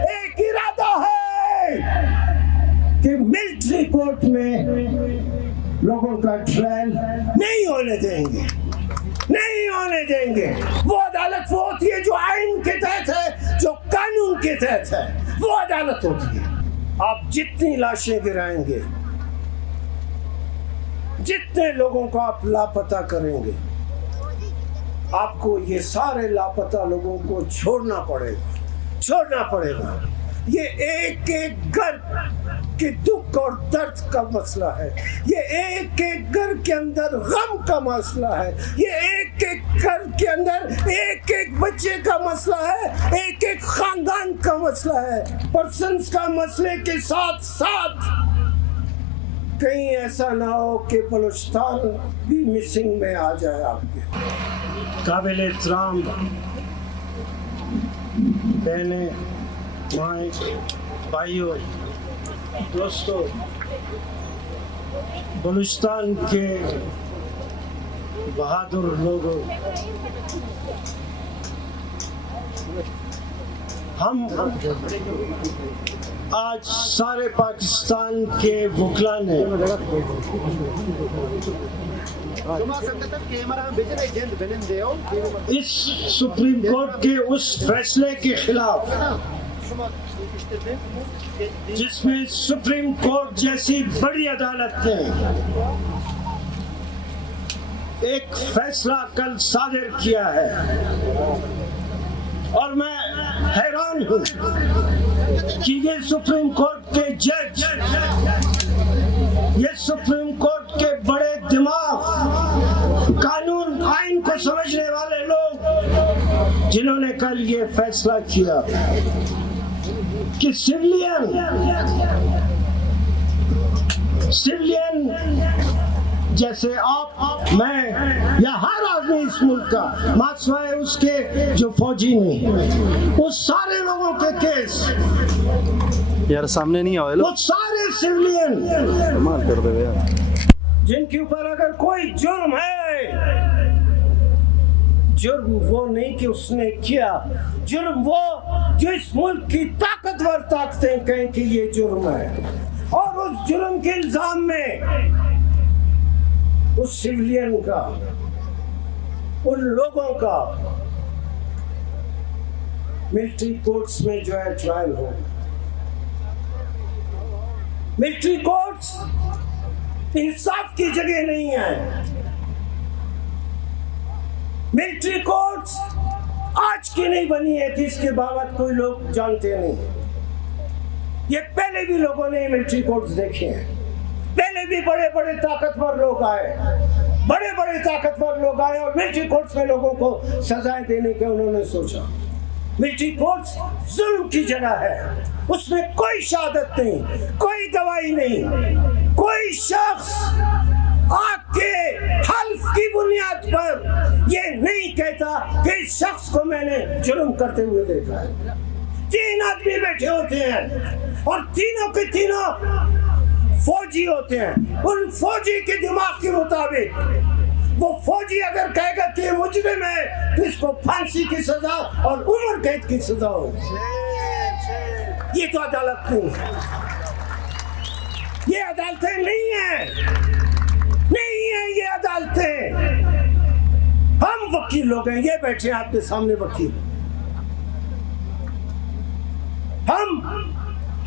एक इरादा है कि मिलिट्री कोर्ट में लोगों का ट्रायल नहीं होने देंगे, नहीं होने देंगे। वो अदालत वो होती है जो आइन के तहत है, जो कानून के तहत है, वो अदालत होती है। आप जितनी लाशें गिराएंगे, जितने लोगों को आप लापता करेंगे, आपको ये सारे लापता लोगों को छोड़ना पड़ेगा। ये एक एक घर के दुख और दर्द का मसला है, ये एक एक घर के अंदर गम का मसला है, ये एक एक घर के अंदर एक एक बच्चे का मसला है, एक एक खानदान का मसला है। पर्सन्स का मसले के साथ साथ कहीं ऐसा ना हो कि बलूचिस्तान भी मिसिंग में आ जाए। आपके काबिल एहतराम बहनें, माएँ, भाइयों, दोस्तों, बलूचिस्तान के बहादुर लोगों, हम आज सारे पाकिस्तान के वकला ने इस सुप्रीम कोर्ट के उस फैसले के खिलाफ, जिसमें सुप्रीम कोर्ट जैसी बड़ी अदालत ने एक फैसला कल सादिर किया है, और मैं हैरान हूं कि ये सुप्रीम कोर्ट के जज, ये सुप्रीम कोर्ट के बड़े दिमाग, कानून आइन को समझने वाले लोग, जिन्होंने कल ये फैसला किया कि सिविलियन जैसे आप, मैं या हर आदमी इस मुल्क का, मासवाए उसके जो फौजी नहीं, उस सारे लोगों के केस यार सामने नहीं आए, वो सारे सिविलियन कर दे यार, जिनके ऊपर अगर कोई जुर्म है, जुर्म वो नहीं कि उसने किया, जुर्म वो जो इस मुल्क की ताकतवर ताकतें कहें कि ये जुर्म है, और उस जुर्म के इल्जाम में उस सिविलियन का, उन लोगों का मिलिट्री कोर्ट्स में जो है ट्रायल हो। मिलिट्री कोर्ट्स इंसाफ की जगह नहीं है। मिलिट्री कोर्ट्स आज की नहीं बनी है कि इसके बाबत कोई लोग जानते नहीं। ये पहले भी लोगों ने मिलिट्री कोर्ट्स देखे हैं, पहले भी बड़े बड़े ताकतवर लोग आए, और मिलिट्री कोर्ट्स में लोगों को सजाएं देने के उन्होंने सोचा। मिलिट्री कोर्ट्स जुल्म की जगह है, उसमें कोई शहादत नहीं, कोई गवाही नहीं, कोई शख्स आके हल्फ की बुनियाद पर ये नहीं कहता कि इस शख्स को मैंने जुल्म करते हुए देखा है। 3 आदमी बैठे होते हैं और तीनों के तीनों फौजी होते हैं। उन फौजी के दिमाग के मुताबिक वो फौजी अगर कहेगा कि ये मुजरिम है तो इसको फांसी की सजा और उम्र कैद की सजा होगी। ये तो अदालत नहीं है, ये अदालतें नहीं है, ये अदालतें। हम वकील लोग हैं, ये बैठे हैं आपके सामने वकील।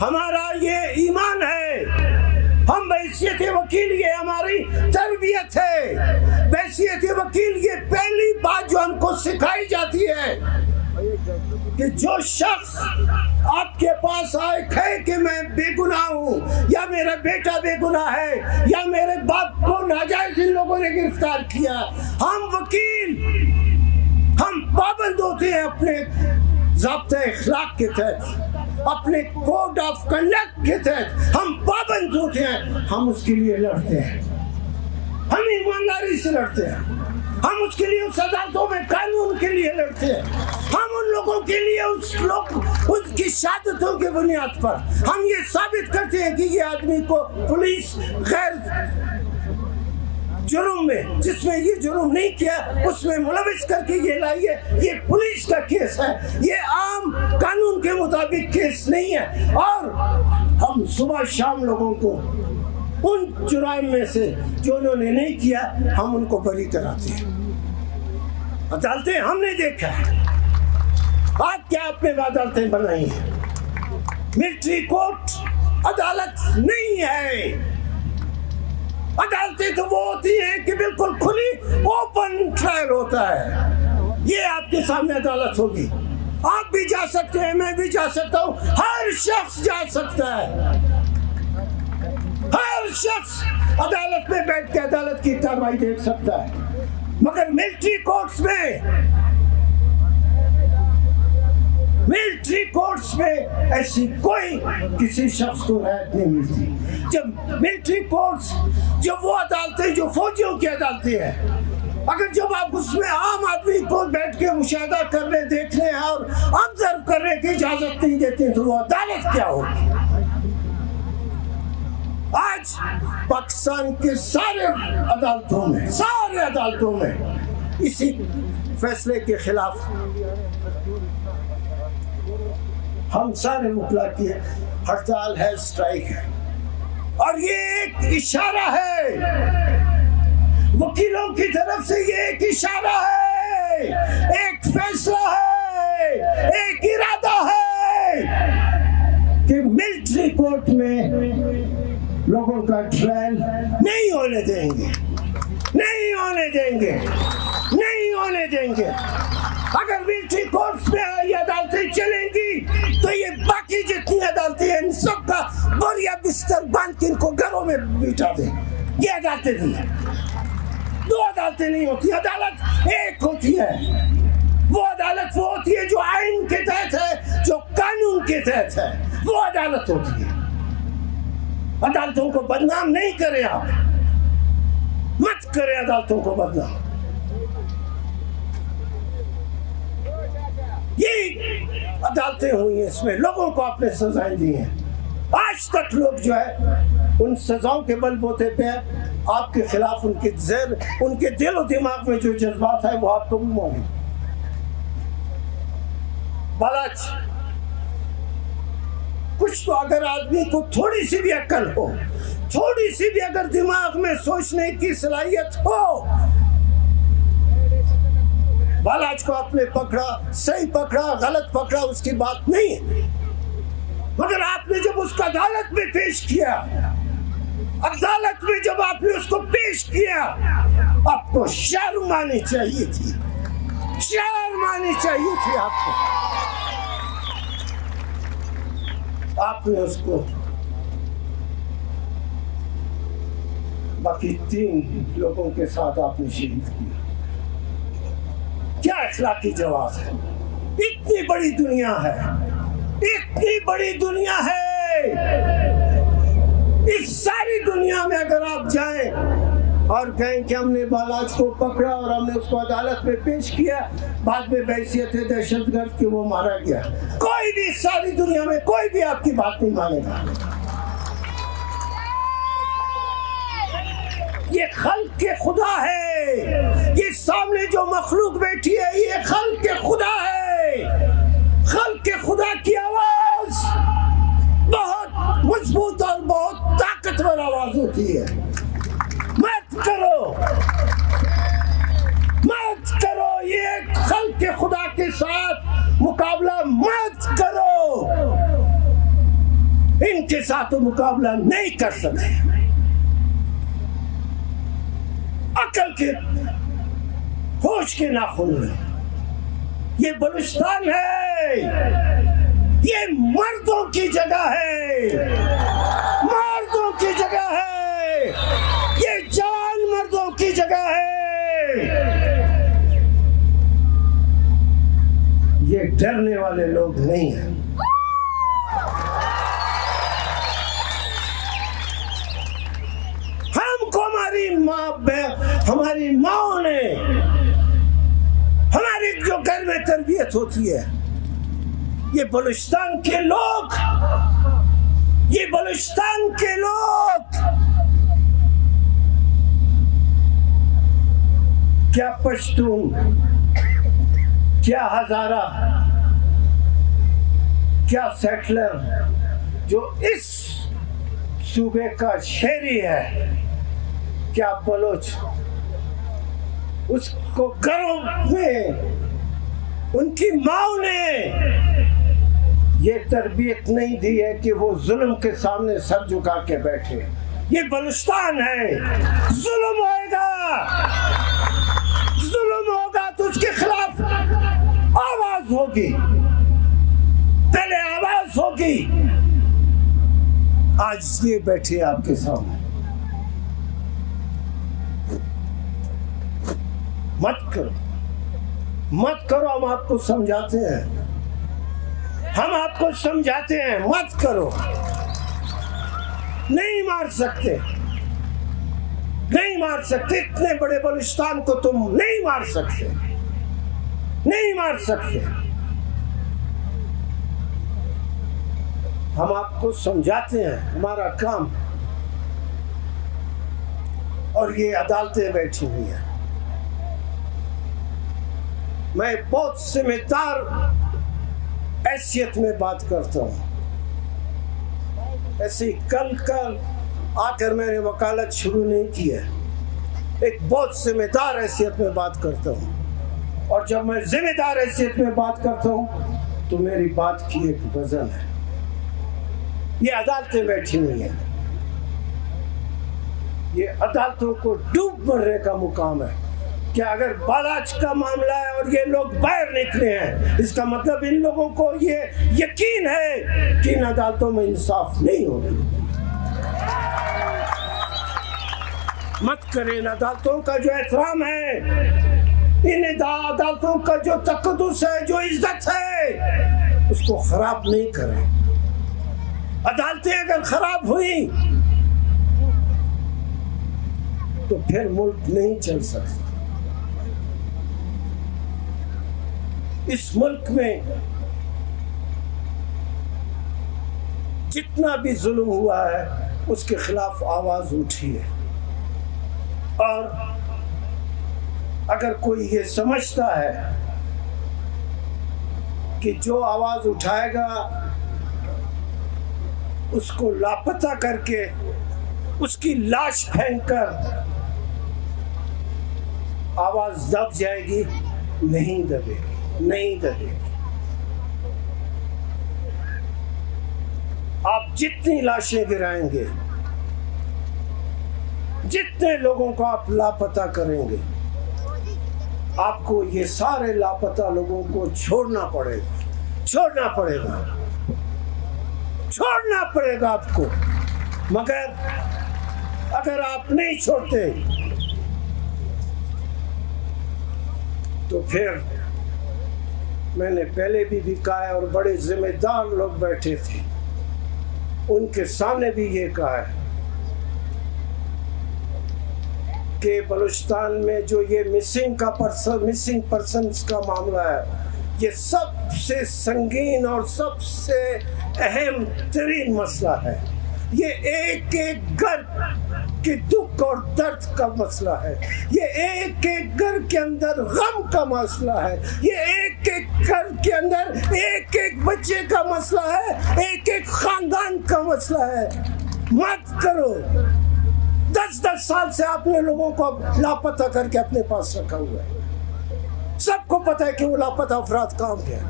हमारा ये ईमान है, हम बैसियत वकील, ये हमारी तरबियत है। बैसियत वकील ये पहली बात जो हमको सिखाई जाती है कि जो शख्स आपके पास आए कहे कि मैं बेगुनाह हूँ, या मेरा बेटा बेगुनाह है, या मेरे बाप को नाजायज इन लोगों ने गिरफ्तार किया, हम वकील, हम पाबंद होते हैं अपने ज़ाब्ते इखलाक के तहत, अपने कोड ऑफ कंडक्ट के तहत हम पाबंद होते हैं। हम उसके लिए लड़ते हैं, हम ईमानदारी से लड़ते हैं, हम उसके लिए उस अदालतों में कानून के लिए लड़ते हैं, हम उन लोगों के लिए उनकी शहादतों के बुनियाद पर हम ये साबित करते हैं कि ये आदमी को पुलिस जुर्म में, जिसमें ये जुर्म नहीं किया उसमें मुलविस करके ये लाइए। ये पुलिस का केस है, ये आम कानून के मुताबिक केस नहीं है। और हम सुबह शाम लोगों को उन जुर्म में से जो उन्होंने नहीं किया हम उनको बरी कराते हैं। अदालतें हमने देखा है, आप क्या आपने अदालतें बनाई हैं? मिलिट्री कोर्ट अदालत नहीं है। अदालतें तो वो होती हैं कि बिल्कुल खुली ओपन ट्रायल होता है। ये आपके सामने अदालत होगी, आप भी जा सकते हैं, मैं भी जा सकता हूँ, हर शख्स जा सकता है। हर शख्स अदालत में बैठ के अदालत की कार्रवाई देख सकता है। मगर मिलिट्री कोर्ट्स में ऐसी कोई किसी शख्स को राहत नहीं मिलती। जब मिलिट्री कोर्ट्स, जब वो अदालतें जो फौजियों की अदालतें हैं, अगर जब आप उसमें आम आदमी को बैठ के मुशाहिदा करने, देखने और ऑब्जर्व करने की इजाजत नहीं देती तो वो अदालत क्या होगी? आज पाकिस्तान के सारे अदालतों में इसी फैसले के खिलाफ हम सारे मुखला की हड़ताल है, स्ट्राइक है। और ये एक इशारा है वकीलों की तरफ से, ये एक इशारा है, एक फैसला है, एक इरादा है कि मिलिट्री कोर्ट में लोगों का ट्रायल नहीं होने देंगे। अगर मिलिट्री कोर्ट्स में ये अदालतें चलेंगी तो ये बाकी जितनी अदालतें हैं इन सब का बोरिया बिस्तर बांध के इनको घरों में बिठा दें। ये अदालतें नहीं है, दो अदालतें नहीं होती, अदालत एक होती है। वो अदालत वो होती है जो आइन के तहत है, जो कानून के तहत है, वो अदालत होती है। अदालतों को बदनाम नहीं करें, आप मत करें अदालतों को बदनाम। ये अदालतें हुई हैं, इसमें लोगों को आपने सजाएं दी हैं। आज तक लोग जो है उन सजाओं के बलबूते पे आपके खिलाफ उनके दिल और दिमाग में जो जज्बात है वो आपको भी मालूम। बालाच कुछ तो अगर आदमी को थोड़ी सी भी अक्ल हो, थोड़ी सी भी अगर दिमाग में सोचने की सलाहियत हो, बालाज को आपने पकड़ा, सही पकड़ा, गलत पकड़ा, उसकी बात नहीं है। मगर आपने जब उसको अदालत में पेश किया, अदालत में जब आपने उसको पेश किया, आपको शर्म आनी चाहिए थी, शर्म आनी चाहिए थी आपको। आपने उसको बाकी 3 लोगों के साथ आपने शहीद किया। क्या अखलाकी जवाब है? इतनी बड़ी दुनिया है, इतनी बड़ी दुनिया है, इस सारी दुनिया में अगर आप जाएं और कहें कि हमने बालाज को पकड़ा और हमने उसको अदालत में पेश किया, बाद में बहसियत है दहशतगर्द कि वो मारा गया, कोई भी सारी दुनिया में कोई भी आपकी बात नहीं मानेगा। ये खल्क के खुदा है, ये सामने जो मखलूक बैठी है ये खल्क के खुदा है। खल्क के खुदा की आवाज बहुत मजबूत और बहुत ताकतवर आवाज होती है। मत करो ये खल्क के खुदा के साथ मुकाबला मत करो, इनके साथ तो मुकाबला नहीं कर सकते। अकल के होश के नाखून में ये बलूचिस्तान है, ये मर्दों की जगह है, मर्दों की जगह है, ये जवान मर्दों की जगह है। ये डरने वाले लोग नहीं हैं। हमको हमारी माँ ने, हमारी जो घर में तरबियत होती है, ये बलूचिस्तान के लोग, ये बलूचिस्तान के लोग क्या पश्तून, क्या हजारा, क्या सेटलर जो इस सूबे का शहरी है, क्या बलोच, उसको घरों में उनकी माओ ने ये तरबियत नहीं दी है कि वो जुल्म के सामने सर झुका के बैठे। ये बलुस्तान है, जुल्म होएगा, जुल्म होगा तो उसके खिलाफ आवाज होगी, पहले आवाज होगी। आज ये बैठे आपके सामने, मत करो, मत करो, हम आपको समझाते हैं, हम आपको समझाते हैं, मत करो। नहीं मार सकते, नहीं मार सकते, इतने बड़े बलुस्तान को तुम नहीं मार सकते, नहीं मार सकते। हम आपको समझाते हैं, हमारा काम। और ये अदालतें बैठी हुई हैं। मैं बहुत जिम्मेदार हैसियत में बात करता हूँ। ऐसे ही कल आकर मैंने वकालत शुरू नहीं की है, एक बहुत जिम्मेदार हैसियत में बात करता हूँ। और जब मैं जिम्मेदार हैसियत में बात करता हूँ तो मेरी बात की एक वजन है। ये अदालतें बैठी हुई हैं, ये अदालतों को डूब मरने का मुकाम है। क्या अगर बालाच का मामला है और ये लोग बाहर निकले हैं, इसका मतलब इन लोगों को ये यकीन है कि इन अदालतों में इंसाफ नहीं होगी। मत करें। इन अदालतों का जो एहतराम है, इन अदालतों का जो तकद्दुस है, जो इज्जत है, उसको खराब नहीं करें। अदालतें अगर खराब हुई तो फिर मुल्क नहीं चल सकता। इस मुल्क में जितना भी जुल्म हुआ है उसके खिलाफ आवाज उठी है। और अगर कोई ये समझता है कि जो आवाज उठाएगा उसको लापता करके उसकी लाश फेंककर आवाज दब जाएगी, नहीं दबेगी, नहीं दबेगी। आप जितनी लाशें गिराएंगे, जितने लोगों को आप लापता करेंगे, आपको ये सारे लापता लोगों को छोड़ना पड़ेगा, छोड़ना पड़ेगा, छोड़ना पड़ेगा आपको। मगर अगर आप नहीं छोड़ते तो फिर मैंने पहले भी कहा है और बड़े जिम्मेदार लोग बैठे थे, उनके सामने भी ये कहा है कि बलूचिस्तान में जो ये मिसिंग पर्सन्स का मामला है, ये सबसे संगीन और सबसे अहम तरीन मसला है। ये एक एक घर के दुख और दर्द का मसला है, ये एक एक घर के अंदर गम का मसला है, ये एक एक घर के अंदर एक एक बच्चे का मसला है, एक एक खानदान का मसला है। मत करो। 10-10 साल से आपने लोगों को लापता करके अपने पास रखा हुआ है, सबको पता है कि वो लापता अफराद कहाँ गए।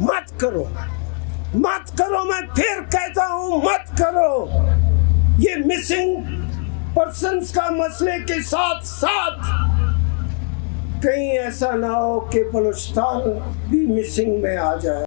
मत करो, मत करो। मैं फिर कहता हूँ, मत करो। ये मिसिंग पर्सन्स का मसले के साथ साथ कहीं ऐसा ना हो कि बलूचिस्तान भी मिसिंग में आ जाए।